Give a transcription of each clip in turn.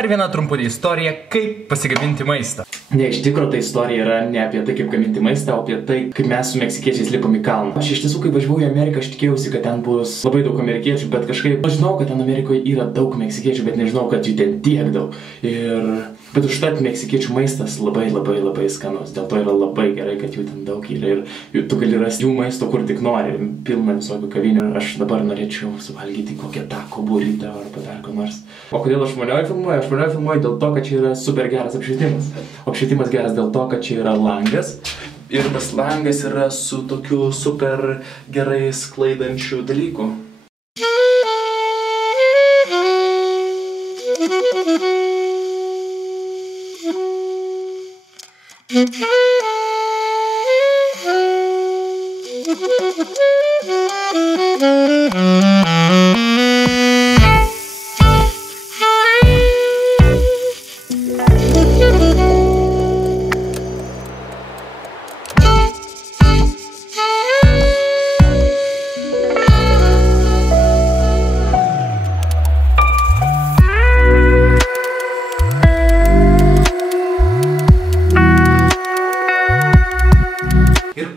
Dar viena trumputė istorija, kaip pasigaminti maistą. Ne, iš tikrųjų ta istorija yra ne apie tai, kaip gaminti maistą, o apie tai, kaip mes su meksikiečiais lipom į kalną. Aš iš tiesų, kai važiavau į Ameriką, aš tikėjausi, kad ten bus labai daug amerikiečių, bet kažkaip aš žinau, kad ten Amerikoje yra daug meksikiečių, bet nežinau, kad jų ten tiek daug. Bet užtat meksikiečių maistas labai skanus, dėl to yra labai gerai, kad jų ten daug yra ir tu gali rasti jų maisto, kur tik nori, pilna visokių kavinių. Aš dabar norėčiau suvalgyti kokią taco burrito arba dar ko nors. O kodėl aš manioju filmuoju? Aš manioju filmuoju dėl to, kad čia yra super geras apšvietimas. Apšvietimas geras dėl to, kad čia yra langas. Ir tas langas yra su tokiu super gerai sklaidančiu dalyku.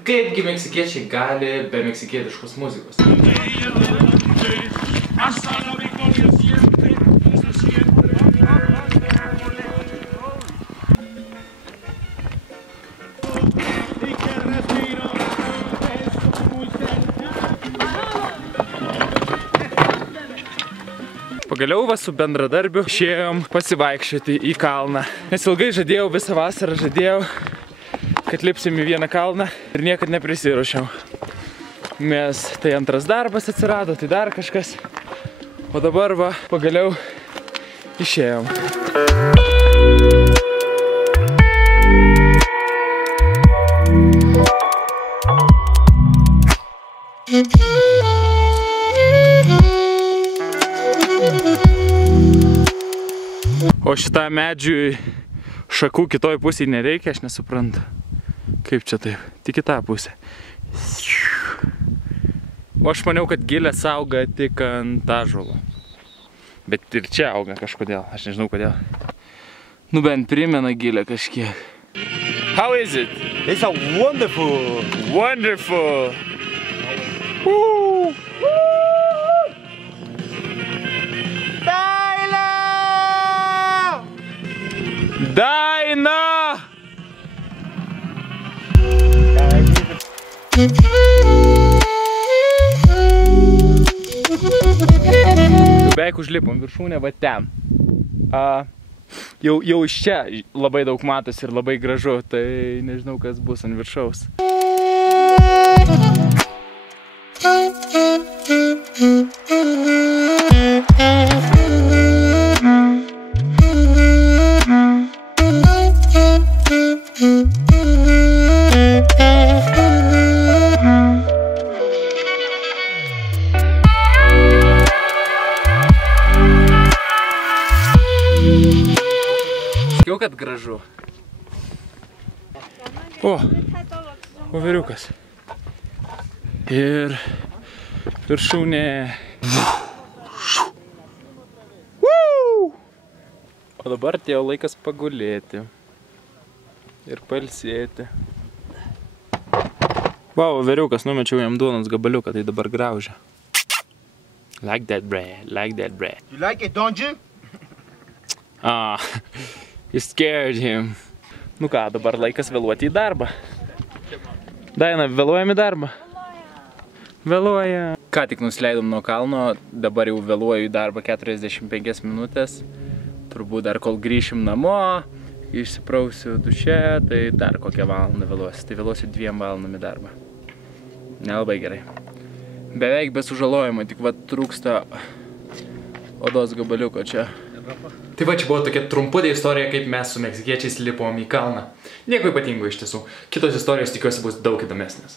Kaipgi meksikiečiai gali be meksikietiškos muzikos? Pagaliau va su bendradarbiu išėjom pasivaikščioti į kalną. Nes ilgai žadėjau, visą vasarą žadėjau, kad lipsim į vieną kalną ir niekad neprisiruošiau. Nes tai antras darbas atsirado, tai dar kažkas. O dabar va, pagaliau išėjom. O šitą medžiui šakų kitoj pusėje nereikia, aš nesuprantu. Kaip čia taip? Tik į tą pusę. O aš maniau, kad gilės auga tik ant ąžuolo. Bet ir čia auga kažkodėl, aš nežinau kodėl. Nu bent primena gilę kažkiek. How is it? It's a wonderful. Wonderful! Woo! Daina! Beveik užlipom viršūnę, va ten. Jau iš čia labai daug matosi ir labai gražu, tai nežinau, kas bus ant viršaus. Sakiau, kad gražu. O, voveriukas. Ir viršūnė. O dabar atėjo laikas pagulėti. Ir pailsėti. Va, voveriukas, numečiau jam duonos gabaliuką, tai dabar graužia. Like that bread, like that bread. You like it, don't you? You scared him. Nu ką, dabar laikas vėluoti į darbą. Daina, vėluojam į darbą? Vėluojam. Ką tik nusileidom nuo kalno, dabar jau vėluoju į darbą 45 minutės. Turbūt dar kol grįšim namo, išsiprausiu duše, tai dar kokią valandą vėluosiu. Tai vėluosiu 2 valandom į darbą. Nelabai gerai. Beveik be sužalojimo, tik va trūksta odos gabaliuko čia. Tai va, čia buvo tokia trumputė istorija, kaip mes su meksikiečiais lipom į kalną. Nieko ypatingo iš tiesų. Kitos istorijos tikiuosi bus daug įdomesnės.